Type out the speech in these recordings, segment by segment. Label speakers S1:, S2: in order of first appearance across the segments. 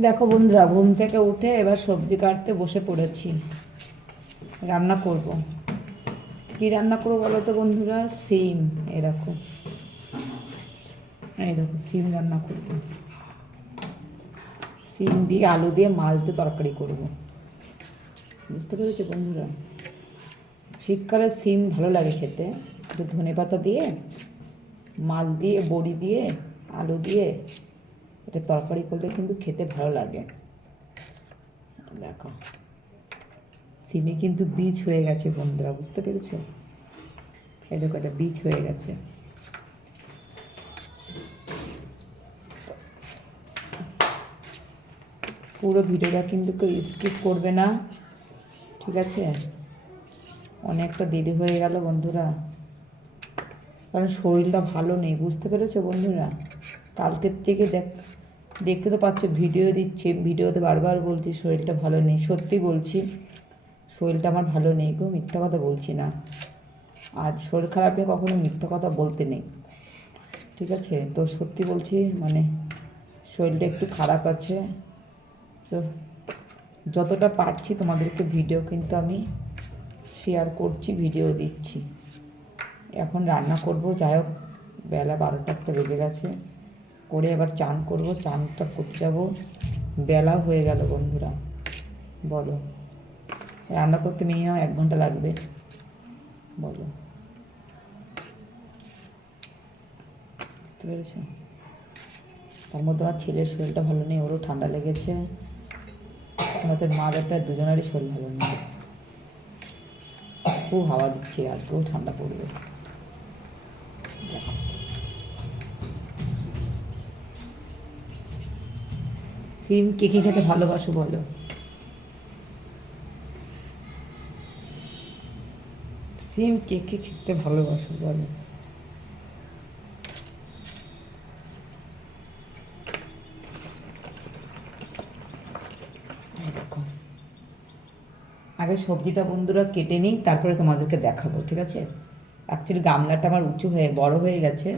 S1: দেখো বন্ধুরা, ঘুম থেকে উঠে এবার সবজি কাটতে বসে পড়েছি। রান্না করব। কি রান্না করব বলো তো বন্ধুরা? সিম দেখো। এই দেখো, সিম রান্না করব। সিম দিয়ে আলু দিয়ে দিয়ে তরকারি করব। বুঝতে পেরেছ বন্ধুরা? শীতকালে সিম ভালো লাগে খেতে। একটু ধনে পাতা দিয়ে মাল দিয়ে, বড়ি দিয়ে, আলু দিয়ে এটা তরকারি করলে কিন্তু খেতে ভালো লাগে। দেখো। সিমে কিন্তু বীজ হয়ে গেছে বন্ধুরা, বুঝতে পেরেছ? এই দেখো, এটা বীজ হয়ে গেছে। পুরো ভিডিওটা কিন্তু কেউ স্কিপ করবে না, ঠিক আছে? অনেকটা দেরি হয়ে গেল বন্ধুরা। কারণ শরীরটা ভালো নেই, বুঝতে পেরেছ বন্ধুরা? কালকের থেকে দেখ দেখতে তো পাচ্ছ, ভিডিও দিচ্ছে, ভিডিওতে বারবার বলছি শরীরটা ভালো নেই। সত্যি বলছি, শরীরটা আমার ভালো নেই গো, মিথ্যা কথা বলছি না। আর শরীর খারাপ কখনো মিথ্যা কথা বলতে নেই। ঠিক আছে? তো সত্যি বলছি মানে শরীরটা একটু খারাপ আছে। তো যতটা পারছি তোমাদেরকে ভিডিও কিন্তু আমি শেয়ার করছি, ভিডিও দিচ্ছি। এখন রান্না করব, যাই হোক, বেলা বারোটা একটা বেজে গেছে। করে এবার চান করব, চানটা করতে যাব। বেলা হয়ে গেল বন্ধুরা, বলো। রান্না করতে মিনিমাম এক ঘণ্টা লাগবে, বলো। বুঝতে পেরেছ? তার মধ্যে আমার ছেলের শরীরটা ভালো নেই, ওরও ঠান্ডা লেগেছে। আমাদের মা ব্যাপারে দুজনেরই শরীর ভালো নেই। খুব হাওয়া দিচ্ছে আর আজকেও ঠান্ডা পড়বে। সিম কে কে খেতে ভালোবাসো বলো? সিম, কে কে খেতে ভালোবাসো বলো? আগে সবজিটা বন্ধুরা কেটে নিই, তারপরে তোমাদেরকে দেখাবো, ঠিক আছে? অ্যাকচুয়ালি গামলাটা আমার উঁচু হয়ে, বড় হয়ে গেছে,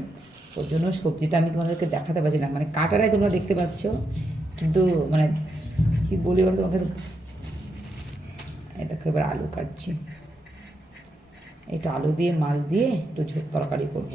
S1: ওর জন্য সবজিটা আমি তোমাদেরকে দেখাতে পারছি না। মানে কাটারাই তোমরা দেখতে পাচ্ছ কিন্তু মানে কী বলি বলো তোমাকে তো দেখো, এবার আলু কাটছি। এটা আলু দিয়ে, মাছ দিয়ে একটু তরকারি করব।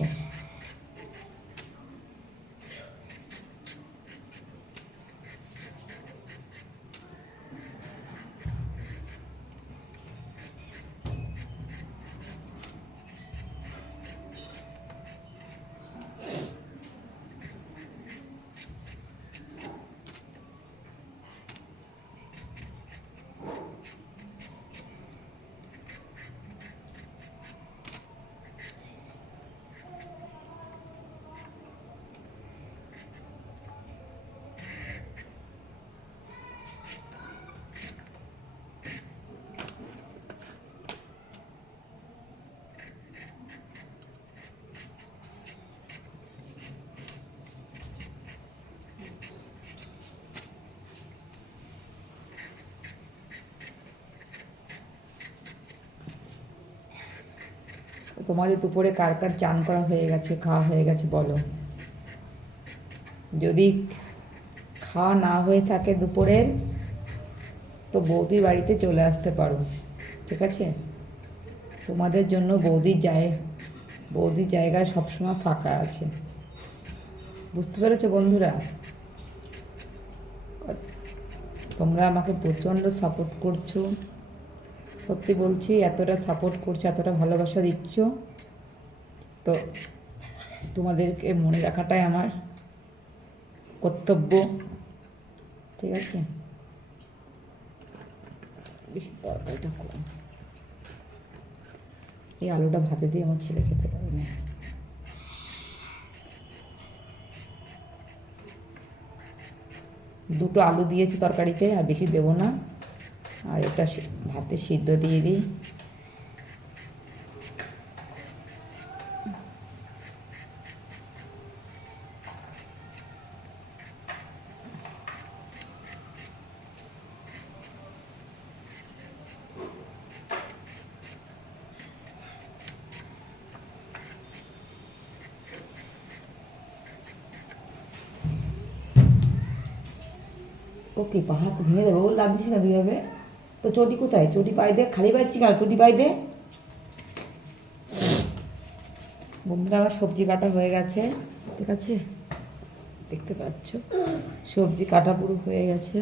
S1: তোমাদের দুপুরে কার কার চান করা হয়ে গেছে, খাওয়া হয়ে গেছে বলো। যদি খাওয়া না হয়ে থাকে দুপুরের তো বৌদি বাড়িতে চলে আসতে পারো, ঠিক আছে? তোমাদের জন্য বৌদির জায়, বৌদির জায়গা সবসময় ফাঁকা আছে। বুঝতে পেরেছ বন্ধুরা? তোমরা আমাকে প্রচণ্ড সাপোর্ট করছ। সত্যি বলছি, এতটা সাপোর্ট করছ, এতটা ভালোবাসা দিচ্ছ। তো তোমাদেরকে মনে রাখাটাই আমার কর্তব্য। ঠিক আছে? বেশি, তরকারিটা এই আলুটা ভাতে দিয়ে আমার ছেলে খেতে পারে না। দুটো আলু দিয়েছি তরকারিতে, আর বেশি দেবো না। আর এটা ভাতে সিদ্ধ দিয়ে দিই। ওকে বাহাত ভেঙে দেবো? লাভ লাগছে না কীভাবে? তো চটি কোথায়? চটি পাই দে, খালি পাইছি কেন চটি পাই দে। বন্ধুরা, আমার সবজি কাটা হয়ে গেছে। ঠিক আছে? দেখতে পাচ্ছ? সবজি কাটা পুরো হয়ে গেছে।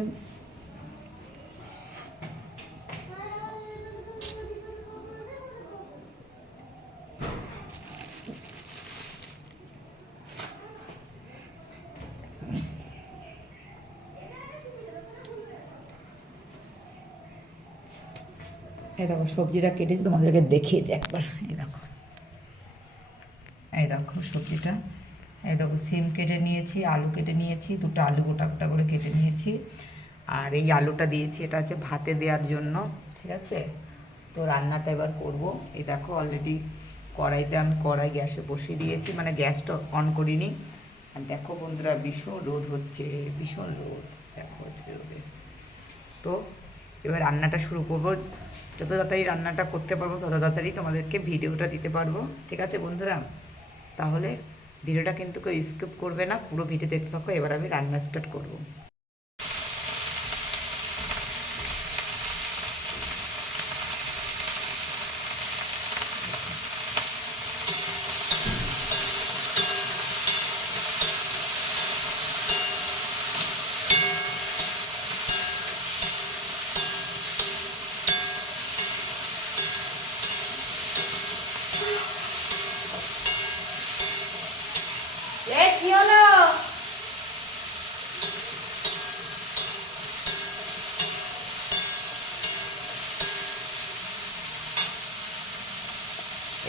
S1: এই দেখো, সবজিটা কেটেছি, তোমাদেরকে দেখিয়ে দিই একবার। এই দেখো। এই দেখো সবজিটা। এই দেখো, সিম কেটে নিয়েছি, আলু কেটে নিয়েছি, দুটো আলু গোটা গোটা করে কেটে নিয়েছি। আর এই আলুটা দিয়েছি, এটা হচ্ছে ভাতে দেওয়ার জন্য, ঠিক আছে? তো রান্নাটা এবার করব। এই দেখো অলরেডি কড়াইতে আমি কড়াই গ্যাসে বসিয়ে দিয়েছি মানে গ্যাসটা অন করিনি। আর দেখো বন্ধুরা, ভীষণ রোদ হচ্ছে, ভীষণ রোদ। দেখো হচ্ছে রোদে। তো এবার রান্নাটা শুরু করব। যত তাড়াতাড়ি রান্নাটা করতে পারব, তত তাড়াতাড়ি তোমাদেরকে ভিডিওটা দিতে পারব। ঠিক আছে বন্ধুরা? তাহলে ভিডিওটা কিন্তু কেউ স্কিপ করবে না, পুরো ভিডিও দেখতে থাকো, এবার আমি রান্না স্টার্ট করব এই কি হলো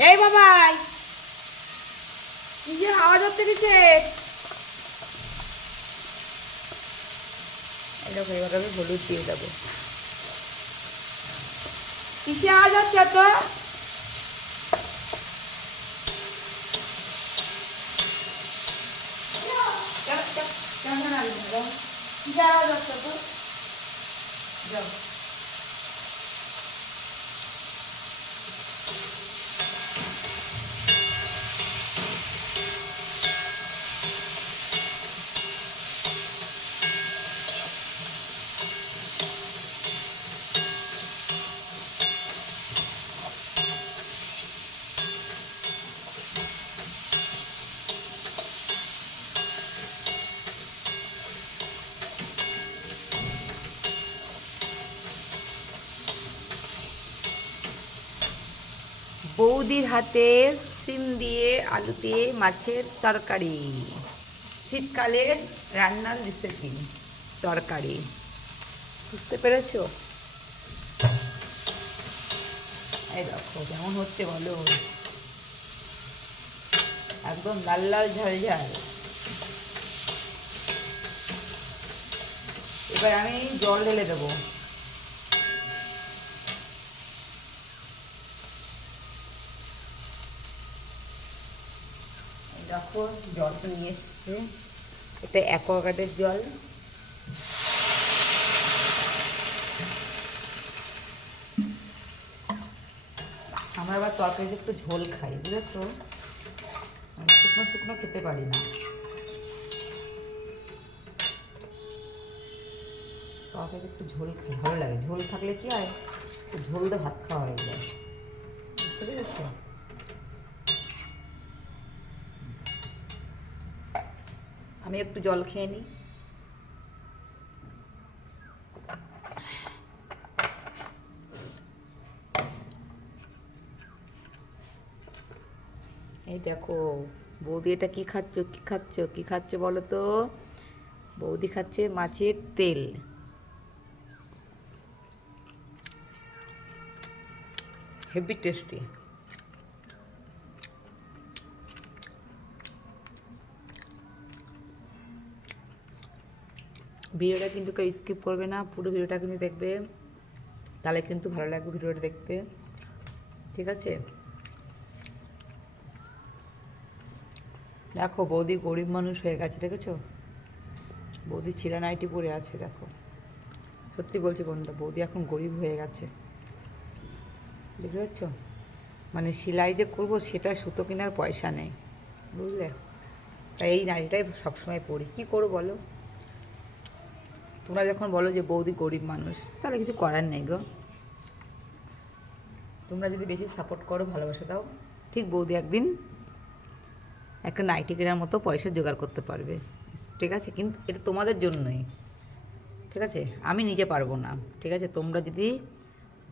S1: এই বাবাই কি যে আওয়াজ হচ্ছে কিসে? এই দেখো এবার আমি হলুদ দিয়ে দেবো। কিসে আওয়াজ হচ্ছে তো। যাও। বৌদির হাতে সিম দিয়ে আলু দিয়ে মাছের তরকারি। শীতকালের রান্নার রেসিপি তরকারি। বুঝতে পেরেছ? এই দেখো, কেমন হচ্ছে বলো? একদম লাল লাল ঝাল ঝাল। এবার আমি জল ঢেলে দেবো। জলটা নিয়ে এসছে। এটা অ্যাকোয়াগার্ডের জল। আমরা আবার তরকারিতে একটু ঝোল খাই, বুঝেছ? শুকনো শুকনো খেতে পারি না। তরকারিতে একটু ঝোল খাই, ভালো লাগে। ঝোল থাকলে কি হয়? ঝোল দিয়ে ভাত খাওয়া হয়ে যায়। বুঝতে পেরেছ? আমি একটু জল খেয়ে নিই। এই দেখো, বৌদি এটা কি খাচ্ছ কি খাচ্ছ কি খাচ্ছ বলো তো? বৌদি খাচ্ছে মাছের তেল। হেভি টেস্টি ভিডিওটা কিন্তু কেউ স্কিপ করবে না, পুরো ভিডিওটা কিন্তু দেখবে। তাহলে কিন্তু ভালো লাগবে ভিডিওটা দেখতে। ঠিক আছে? দেখো, বৌদি গরিব মানুষ হয়ে গেছে, দেখেছ? বৌদি ছিঁড়া নাইটি পরে আছে, দেখো। সত্যি বলছি বন্ধুরা, বৌদি এখন গরিব হয়ে গেছে। দেখতে পাচ্ছ? মানে সেলাই যে করব, সেটা সুতো কেনার পয়সা নেই। বুঝলে? তাই এই নাড়িটাই সবসময় পড়ি কী করব বলো? তোমরা যখন বলো যে বৌদি গরিব মানুষ, তাহলে কিছু করার নেই গো। তোমরা যদি বেশি সাপোর্ট করো, ভালোবাসা দাও, ঠিক বৌদি একদিন একটা নাইটি কেনার মতো পয়সা জোগাড় করতে পারবে। ঠিক আছে? কিন্তু এটা তোমাদের জন্যই। ঠিক আছে? আমি নিজে পারব না। ঠিক আছে? তোমরা যদি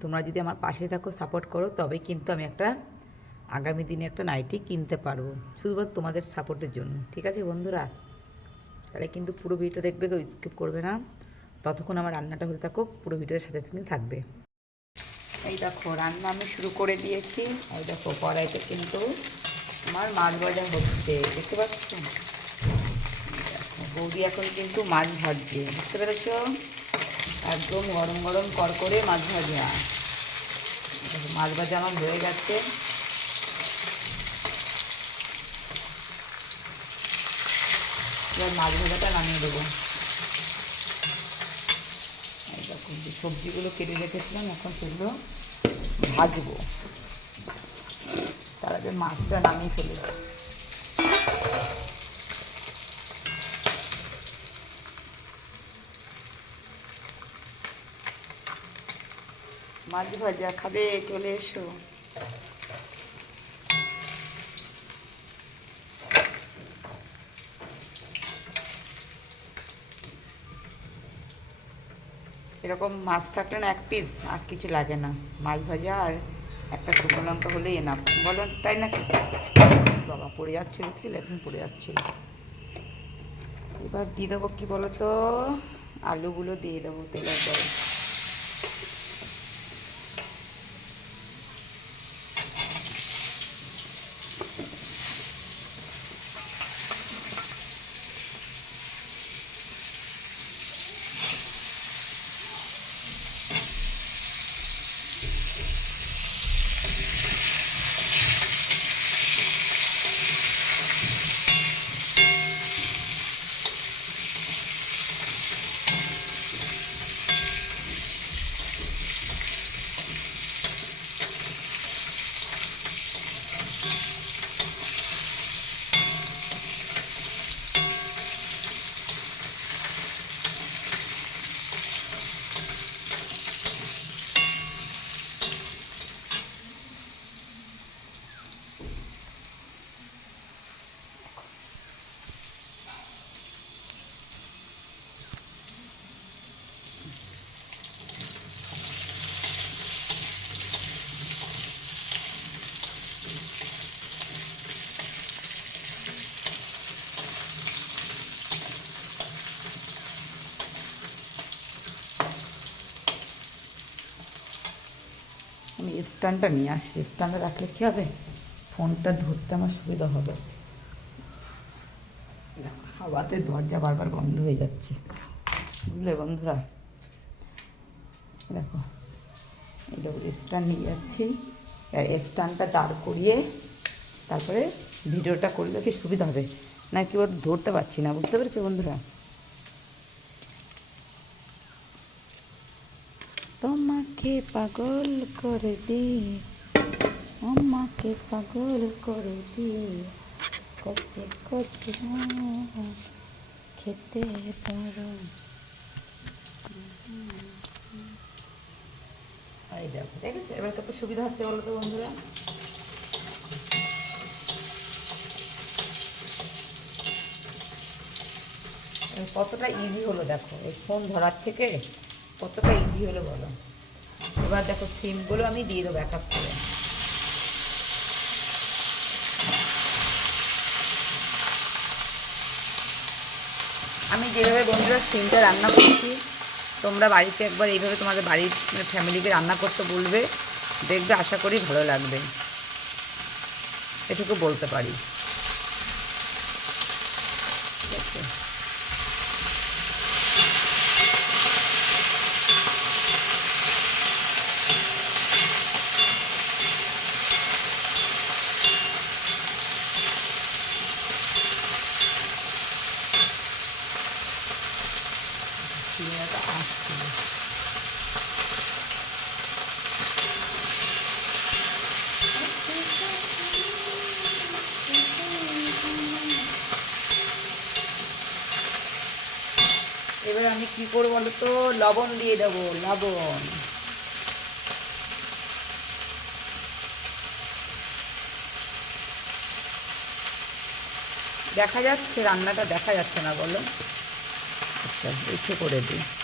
S1: তোমরা যদি আমার পাশে থাকো সাপোর্ট করো তবে কিন্তু আমি একটা আগামী দিনে একটা নাইটি কিনতে পারব। শুধুমাত্র তোমাদের সাপোর্টের জন্য। ঠিক আছে বন্ধুরা? তাহলে কিন্তু পুরো ভিডিওটা দেখবে কেউ স্কিপ করবে না। ততক্ষণ আমার রান্নাটা হতে থাকুক, পুরো ভিডিওর সাথে তুমি থাকবে। এই দেখো, রান্না আমি শুরু করে দিয়েছি। এই দেখো, কড়াইতে কিন্তু আমার মাছ ভাজা হচ্ছে, দেখতে পাচ্ছ? বৌদি এখন কিন্তু মাছ ভাজছে, বুঝতে পেরেছ? একদম গরম গরম কর করে মাছ ভাজা। মাছ ভাজা আমার হয়ে গেছে। এবার মাছ ভাজাটা নামিয়ে দেবো এই দেখো যে সবজিগুলো কেটে রেখেছিলাম, এখন সেগুলো ভাজবো। তার আগে মাছটা নামিয়ে ফেলে। মাছ ভাজা, খাবে, চলে এসো। এরকম মাছ থাকলে না এক পিস আর কিছু লাগে না। মাছ ভাজা আর একটা শুকনো লঙ্কা হলেই এনা বলো, তাই নাকি? বাবা, পড়ে যাচ্ছে দেখছিল এখন পড়ে যাচ্ছিল এবার দিয়ে দেবো কী বলো তো আলুগুলো দিয়ে দেবো তেলের পরে আমি স্ট্যান্ডটা নিয়ে আসি। স্ট্যান্ডে রাখলে কী হবে? ফোনটা ধরতে আমার সুবিধা হবে। হাওয়াতে দরজা বারবার বন্ধ হয়ে যাচ্ছে। বুঝলে বন্ধুরা? দেখো দেখো, স্ট্যান্ড নিয়ে যাচ্ছি। আর স্ট্যান্ডটা দাঁড় করিয়ে তারপরে ভিডিওটা করলে কি সুবিধা হবে? না কি ওর ধরতে পারছি না, বুঝতে পেরেছ বন্ধুরা? তোমাকে পাগল করে দিয়ে, আমাকে পাগল করে দিয়ে। কচি কচি খেতে পারো। দেখো, দেখেছ? এবার কত সুবিধা হচ্ছে বলো তো বন্ধুরা? কতটা ইজি হলো দেখো, এই ফোন ধরার থেকে। কতটা ইজি হলো বলো? এবার দেখো সিমগুলো আমি দিয়ে দেবো এক করে। আমি যেভাবে বন্ধুরা সিমটা রান্না করছি, তোমরা বাড়িতে একবার এইভাবে তোমাদের বাড়ির ফ্যামিলিকে রান্না করতে বলবে, দেখবে আশা করি ভালো লাগবে। এটুকু বলতে পারি। ঠিক আছে চিনিটা আসছে এবার আমি কী করব বলো তো? লবণ দিয়ে দেবো, লবণ। দেখা যাচ্ছে, রান্নাটা দেখা যাচ্ছে না, বলো। আচ্ছা একটু করে দিই।